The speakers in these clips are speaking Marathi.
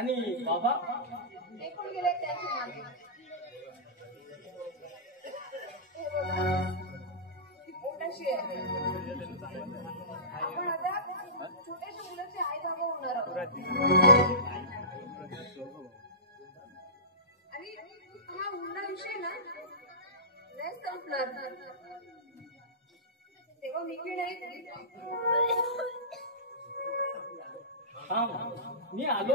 आणि बाबा ते पण गेले त्याच्या मागे. मोठाशी आहे. आपण आता छोट्याशा मुलाची आई बाबा होणार आहोत. आणि हा हुंडा विषय ना नाही संपणार. तेव्हा मी की नाही मी आलो.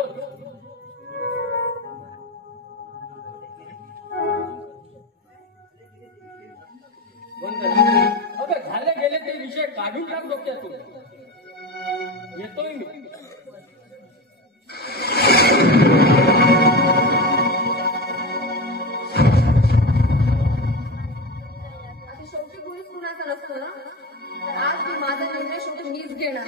अगं झाले गेले ते विषय काढून टाक डोक्यातून. येतोय मी. आता शेवटी कोणीच कुणाचा नसतो ना. आज मी माझा निर्णय शेवटी मीच घेणार.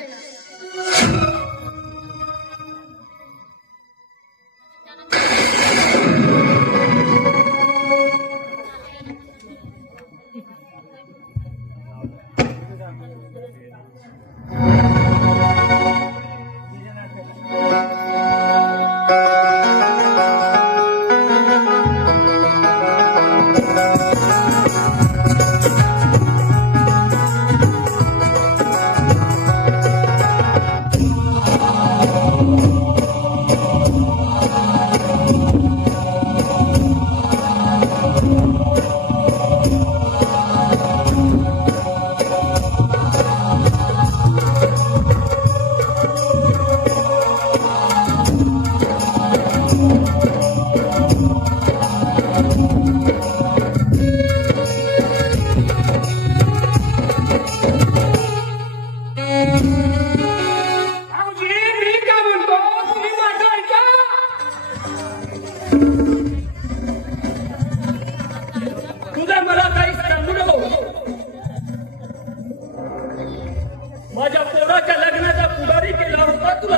माझ्या पोराच्या लग्नाचा पुढारी केला होता तुला.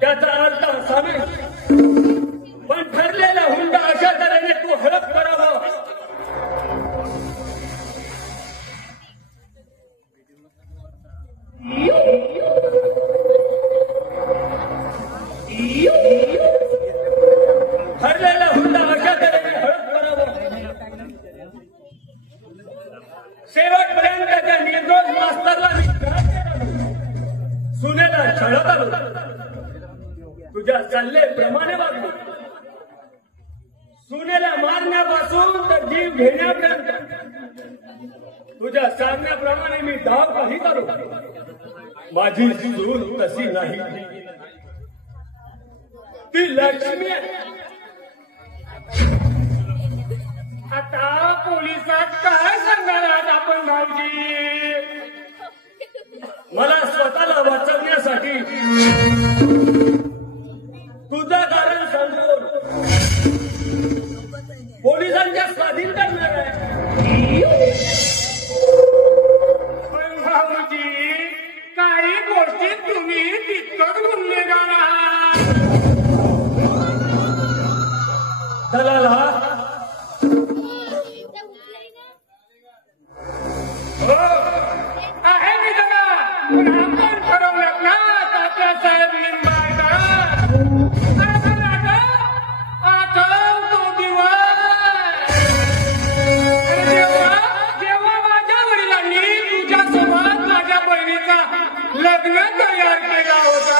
त्याचा अर्थ असा नाही. पण ठरलेला हुंडा अशा तऱ्हेने तू हडप करावा. ठरले तुझ्या सल्ल्याप्रमाणे वागलो. सुनेला मारण्यापासून तर जीव घेण्यापर्यंत तुझ्या सांगण्याप्रमाणे मी धाव काही करू. माझी सून तशी नाही, ती लक्ष्मी आहे. आता पोलिसात काय सांगणार आपण भाऊजी? मला स्वतःला वाचवण्यासाठी तुझं कारण सांगून पोलिसांच्या स्वाधीन करणार आहे. पण भाऊजी, काही गोष्टीत तुम्ही तितकंच गुन्हेगार आहात. दलाल हा हो, आहे मी जगा. पण आपण ठरवलं ना तात्यासाहेब लिंबाळकर. आठव तो दिवस जेव्हा माझ्या वडिलांनी तुझ्यासोबत माझ्या बहिणीचा लग्न तयार केला होता.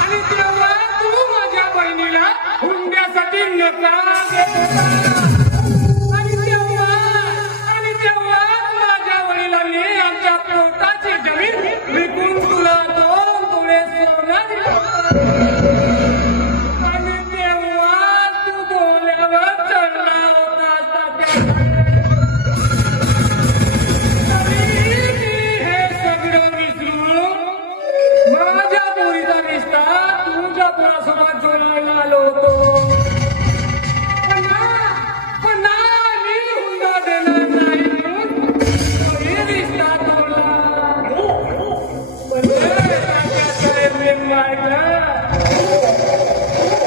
आणि तेव्हा तू माझ्या बहिणीला हुंड्यासाठी नकार देत होता. आणि तेव्हा माझ्या वडिलांनी आमच्या पोटाची जमीन विकून तुला 2 तोळे सोनं दिलं. आणि तेव्हा तू बोलल्यावर चढला होता. तरी मी हे सगळं विसरून माझ्या पोरीचा रिश्ता तुझ्या पोरासोबत जोडायला आलो होतो. पण मी हुंडा देणार नाही म्हणून तोही रिश्ता तोडला. पण तात्यासाहेब लिंबाळकर,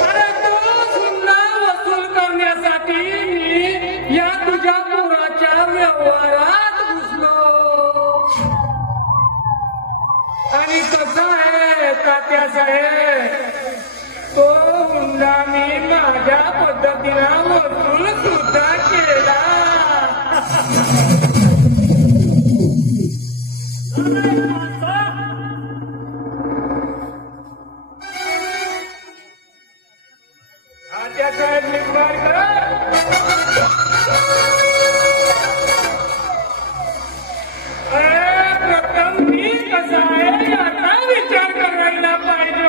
अरे तो हुंडा वसूल करण्यासाठी मी या तुझ्या पोराच्या व्यवहारात घुसलो. आणि कसं आहे तात्यासाहेब, तो हुंडा मी माझ्या पद्धतीनं वसूल सुद्धा केला. तात्यासाहेब लिंबाळकर, प्रथम मी कसा आहे याचा विचार करायला पाहिजे.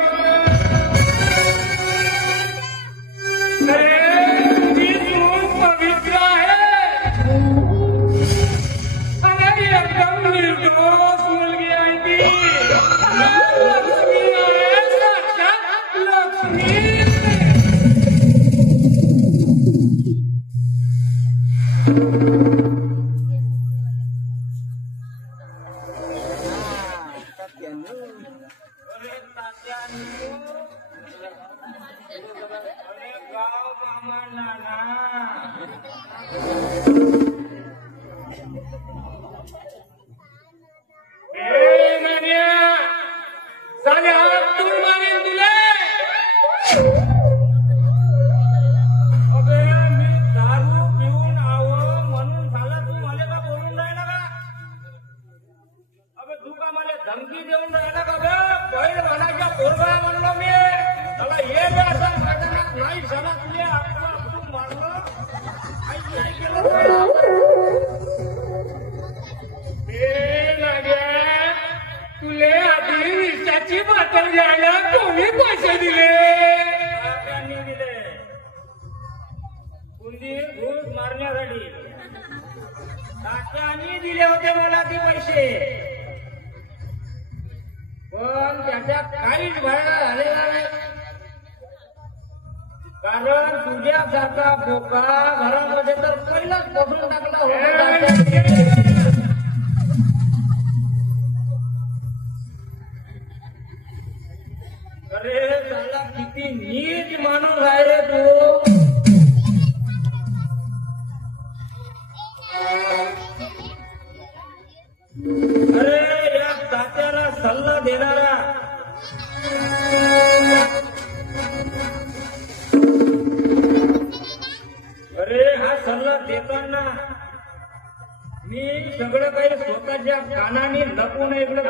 तुझी सून पवित्र आहे आणि एकदम निर्दोष मुलगी आहे ती. लक्ष्मी आहे, साक्षात लक्ष्मी. धमकी देऊन राहिला का ग? बैल म्हणायच्या पोरगा म्हणलो मी त्याला ये बे असा मैदानात नाही झाला तुझे आपण मारलं काही नाही केलं. तुले आधी विषाची बाटल घ्यायला कोणी पैसे दिले? त्यांनी दिले. कुंदी घूस मारण्यासाठी तात्यानी दिले होते मला ते पैसे. पण त्याच्यात काहीच फायदा झालेला नाही. कारण तुझ्यासारखा बोका घरामध्ये तर पहिलाच पसरून टाकला होता. अरे त्याला किती नीट माणूस आहे रे तू. अरे या तात्याला सल्ला देणारा अरे हा सल्ला देताना मी सगळं काही स्वतःच्या कानाने लपून ऐकलं.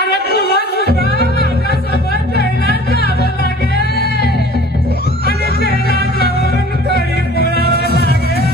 अरे तुला सुद्धा माझ्यासोबत जायला जावं लागेल आणि त्याला जाऊन घरी बोलावं लागेल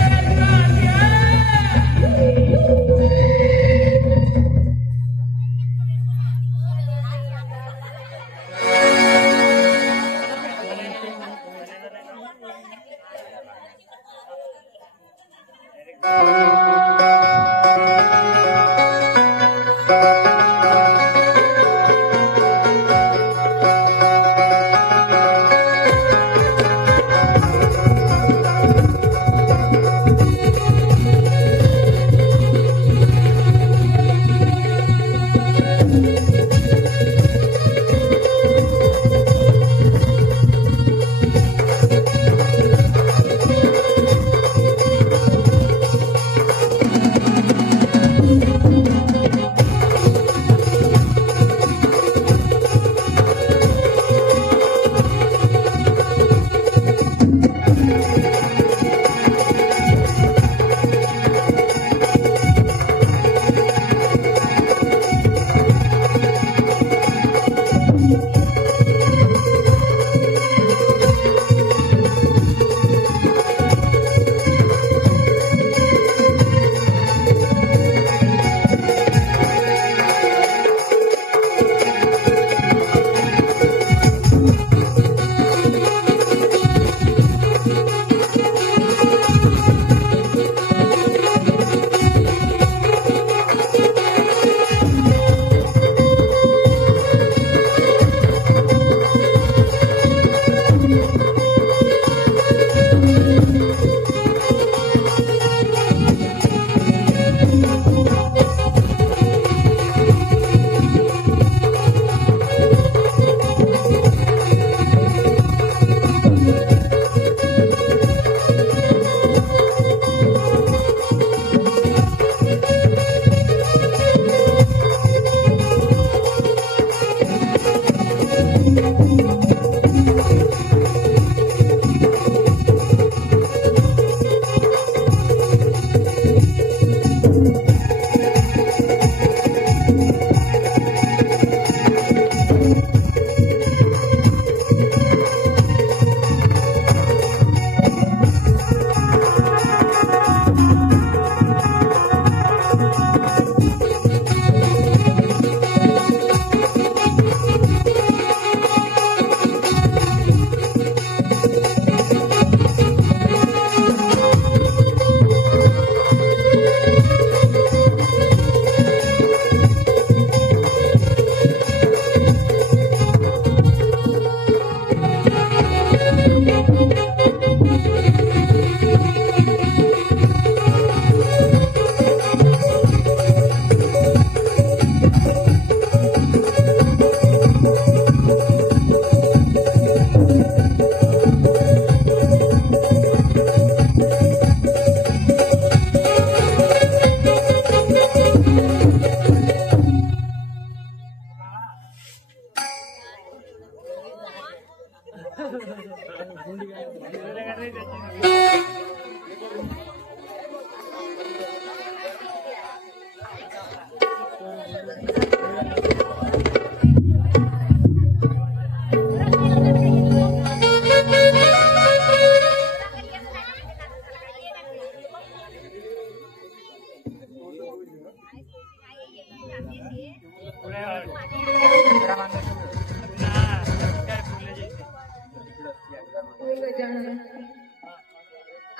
राजा.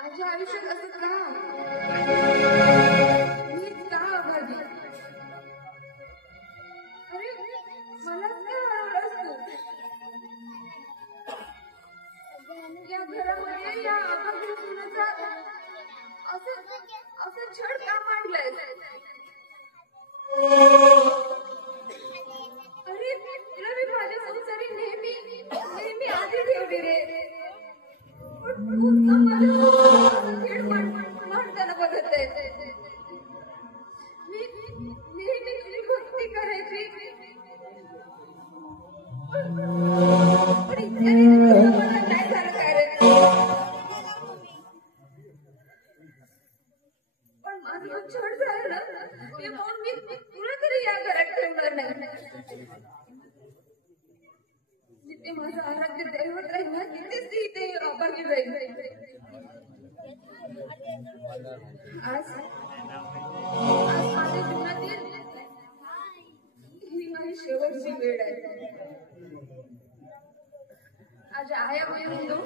आजच्या आयुष्यात असं का मीच का अभागी? अरे मलाच का हरवलंस तू? या घरामध्ये या अभागी मुलाचा असं छळ का मांडलंय? अरे तुला मी माझ्या संसारी नेहमी आधी ठेवली रे, पण तू माझ्या खेळ मांडताना बघत आहे. मी नेहमी तुझी भक्ती करायची, पण इतक्याने मला नाही झालं काय रे? पण माझं छळ झालं ना, ते पाहून मी तुला तरी जिथे माझं आराध्य दैवत राहील ना तिथेच ती इथे अभागी राहील. आज माझ्या जीवनातील ही माझी शेवटची वेळ आहे. आज आया बहिणींनो,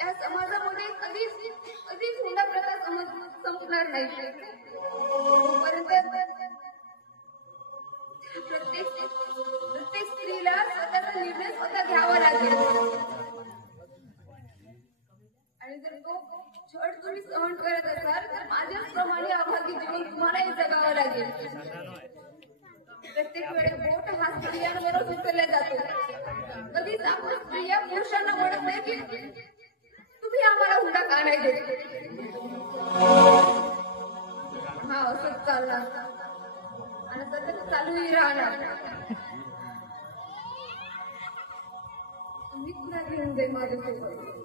या समाजामध्ये कधीच हुंडा प्रथा संपणार नाही. प्रत्येक स्त्रीला स्वतःचा निर्णय स्वतः घ्यावा लागेल आणि जर तो छळ तुम्ही सहन करत असाल तर माझ्याच प्रमाणे अभागी जीवन तुम्हालाही जगावं लागेल. प्रत्येक वेळेस बोट हा स्त्रियांवरच उचलला जातो. कधीच आपण स्त्रिया पुरुषांना म्हणत नाही की तुम्ही आम्हाला हुंडा का नाही देत. हा असंच चालणार आणि सतत चालूही राहणार. तुम्ही तुला घेऊन दे माझ्यासोबत.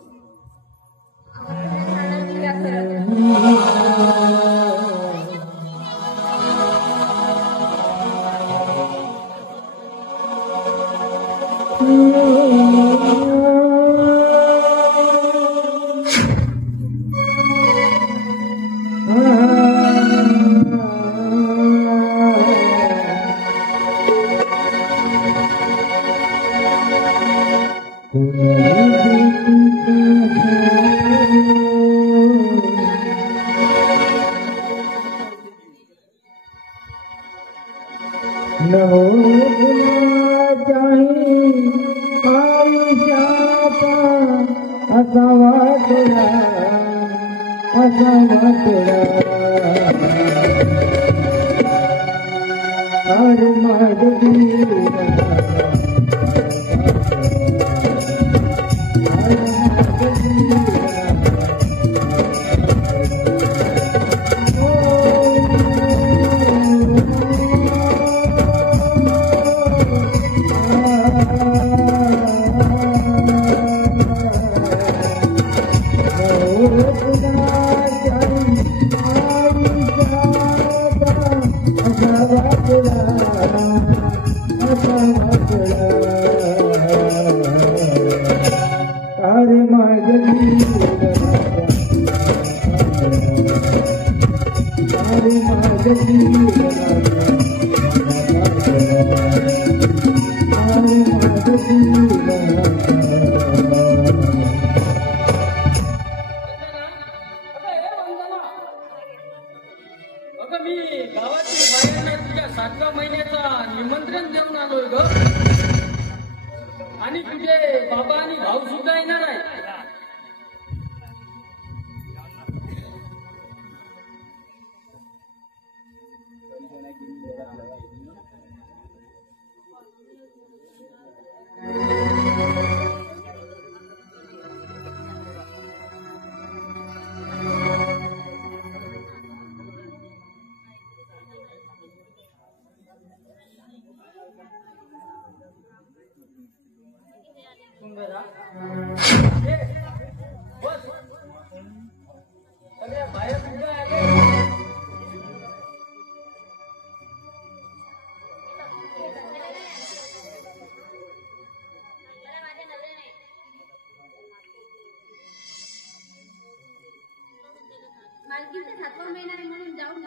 मालकीचा 7वा महिना आहे म्हणून जाऊन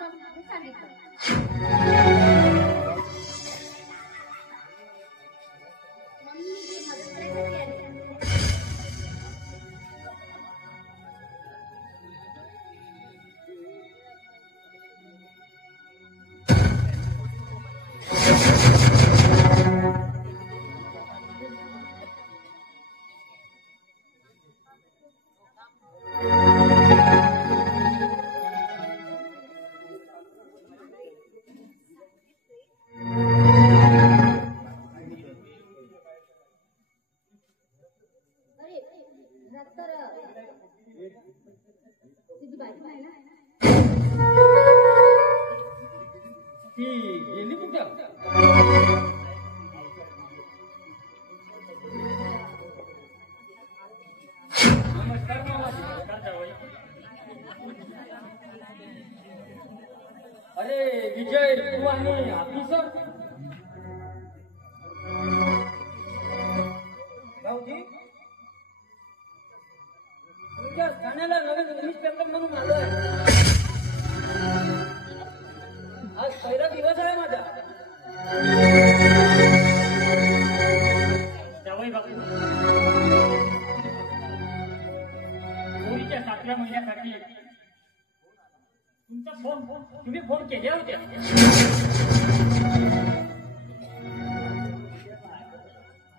सांगितलं. अरे विजय तू आणि ऑफिसर भाऊजी तुमच्या ठाण्याला नवीन इन्स्पेक्टर म्हणून आलोय. आज पहिला दिवस आहे माझा. जावई बापू, होळीच्या 7व्या महिन्यासाठी तुमचा तुम्ही फोन केल्या होत्या.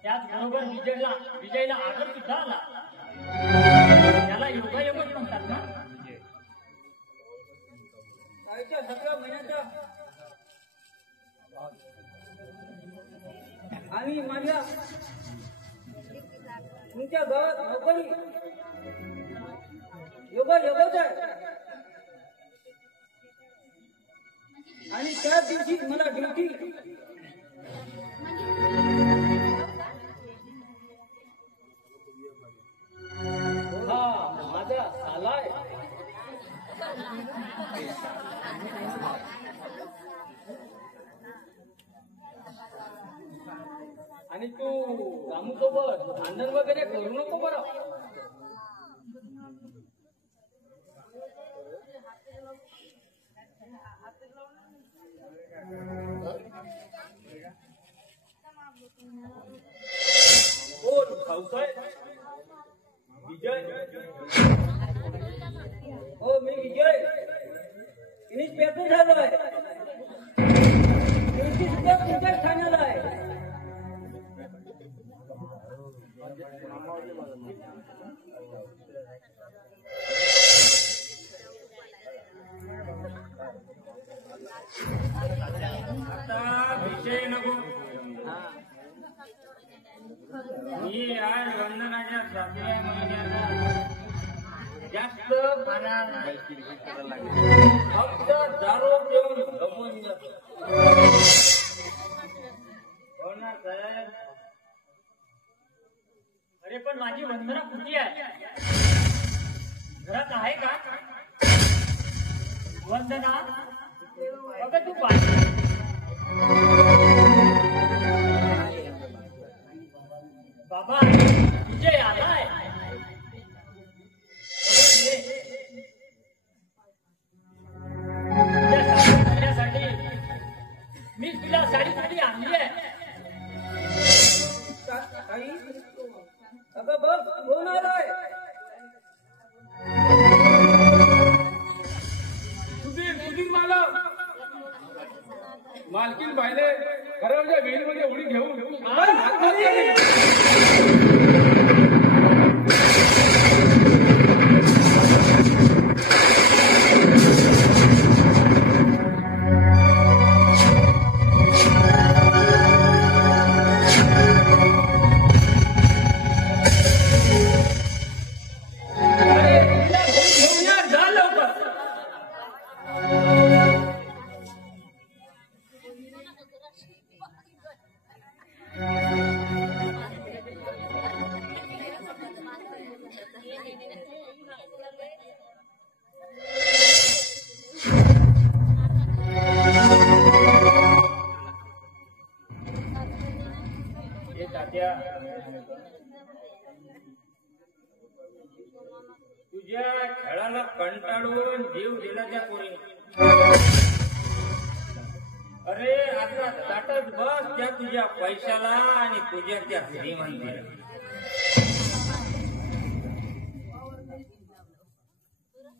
त्याचबरोबर विजयला आदर सुद्धा आला. त्याला योगायोगच म्हणतात ना. आईच्या 7व्या महिन्याच्या आणि माझ्या तुमच्या गावात नोकरी योगायोगच आहे. आणि त्याच दिवशी मला ड्युटी माझा सालाय. आणि तू रामू सोबत भांडण वगैरे करू नको बरं. कोण भाऊसाहेब? विजय. हो मी विजय इन्स्पेक्टर झालोय. ड्युटी सुद्धा तुमच्याच ठाण्याला आहे. आता विषय नको. मी आज वंदनाच्या 7व्या महिन्याला जास्त खाणार नाही. फक्त दारू पिऊन गमवून जातो. हो ना साहेब. अरे पण माझी वंदना कुठे आहे? घरात आहे का? वंदना बघ तू पाहिजे. बाबा विजय आलाय. मी तुला साडी आणली आहे. आई अगं बघ कोण आलाय. सुधीर मालकीन बायले घराच्या वेळीमध्ये उडी घेऊन तुझ्या खेळाला कंटाळून जीव दिला त्या पोरीने. अरे आता ताटत बस त्या तुझ्या पैशाला आणि तुझ्या त्या श्रीमंतीला.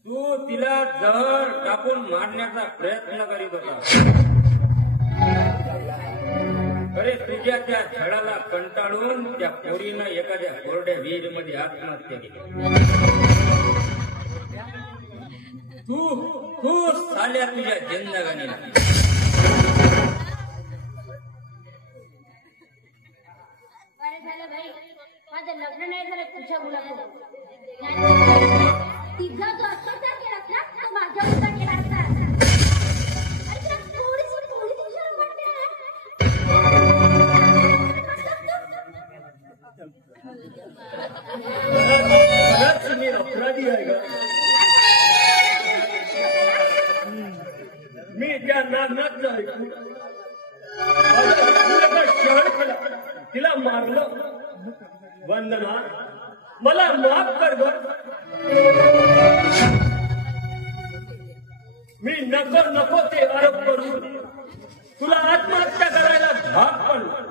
तू तिला जहर टाकून मारण्याचा प्रयत्न करीत होता. अरे तुझ्या त्या छळाला कंटाळून त्या पोरीनं एखाद्या कोरड्या विहिरीमध्ये आत्महत्या केली. तू साल्या तुझ्या जिंदगानीला. बरं झालं बाई माझं लग्न नाही झालं तुझ्या मुलासोबत. तिचा जो अत्याचार केला ना तो माझ्या मुलाला केला असता. मी अपराधी आहे का? मी त्या नागनाथ तुझं ऐकून माझ्या सूर्याचा शहर केला, तिला मारलं. वंदना, मला माफ कर बर. मी नको ते आरोप करून तुला आत्महत्या करायला भाग पडलो.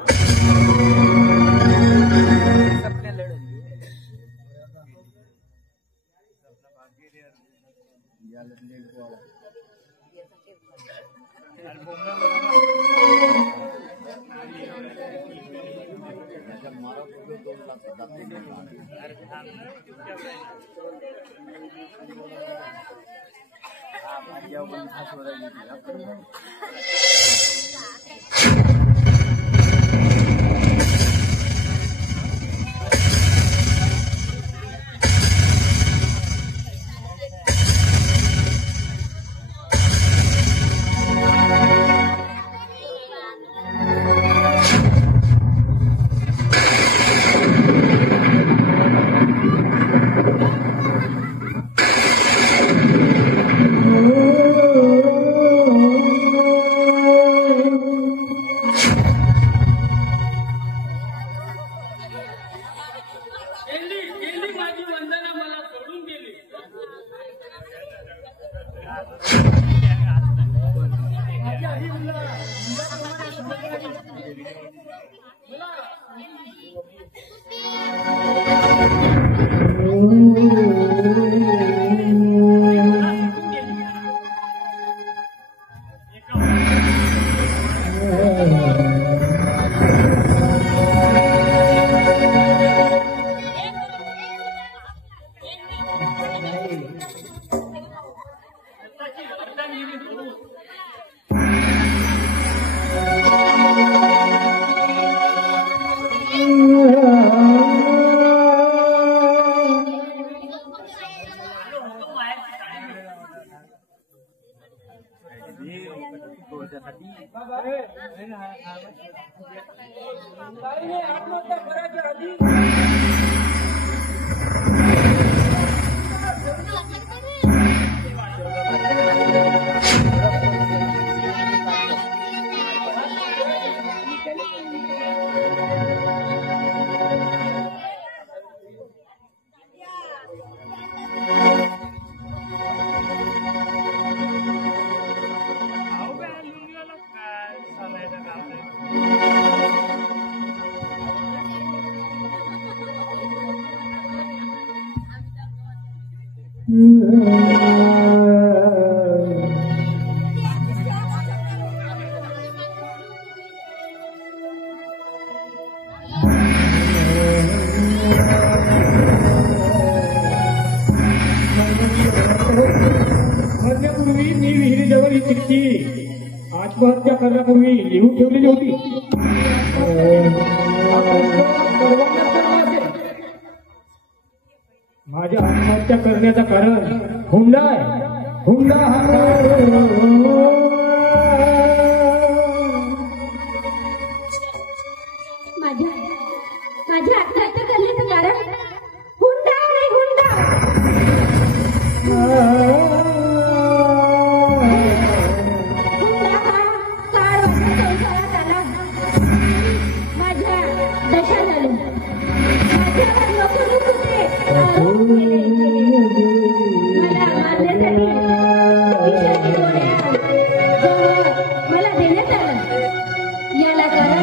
आत्महत्या करायच्या आधी मरण्यापूर्वी मी विहिरीजवळ ही चिठ्ठी आत्महत्या करण्यापूर्वी लिहून ठेवलेली होती. माझ्या आत्महत्या करण्याचं कारण हुंडा आहे. हुंडा माझ्या आत्महत्या करण्याचं कारण हुंडा नाही, हुंडा. हुंडा हा काळ वाटला संसारात आला. माझ्या दशा झाल्या. माझ्यावर नको ते आरोप केले. मला मारण्यासाठी विषारी गोळ्या गवत मला देण्यात आलं. याला कारण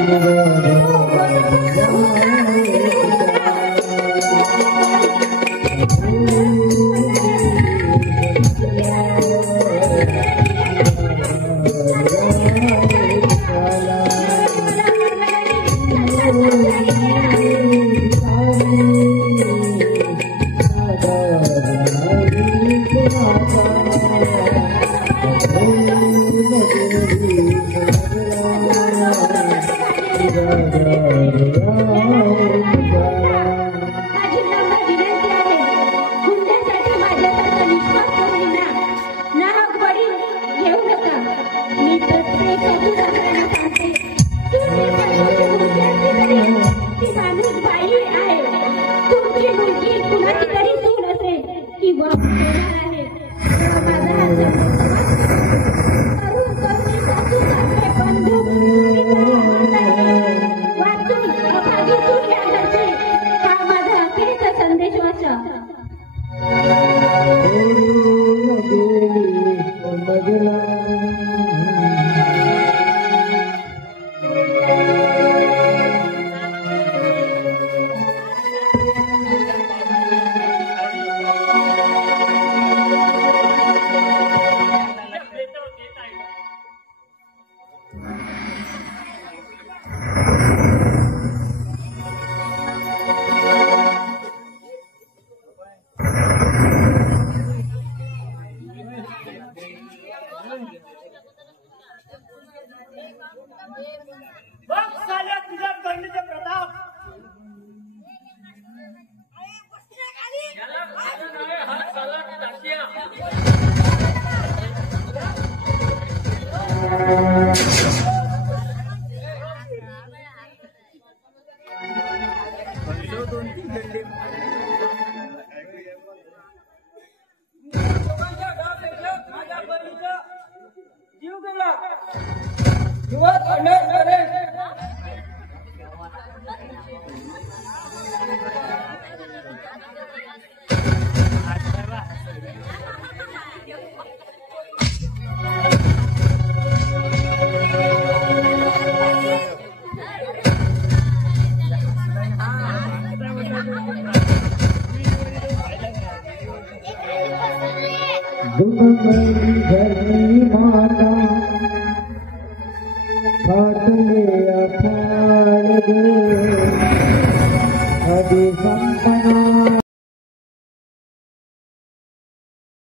Yeah. बघ साल्या तुझ्या करणीचे प्रताप. याला माझं नाव आहे, हा साला टाकिया. लोकांच्या गावापेक्षा माझ्या बहिणीचा जीव गेला. किंवा करणार करेल. दुबई घरी माता फाटले अफाळ गे, अधी संपा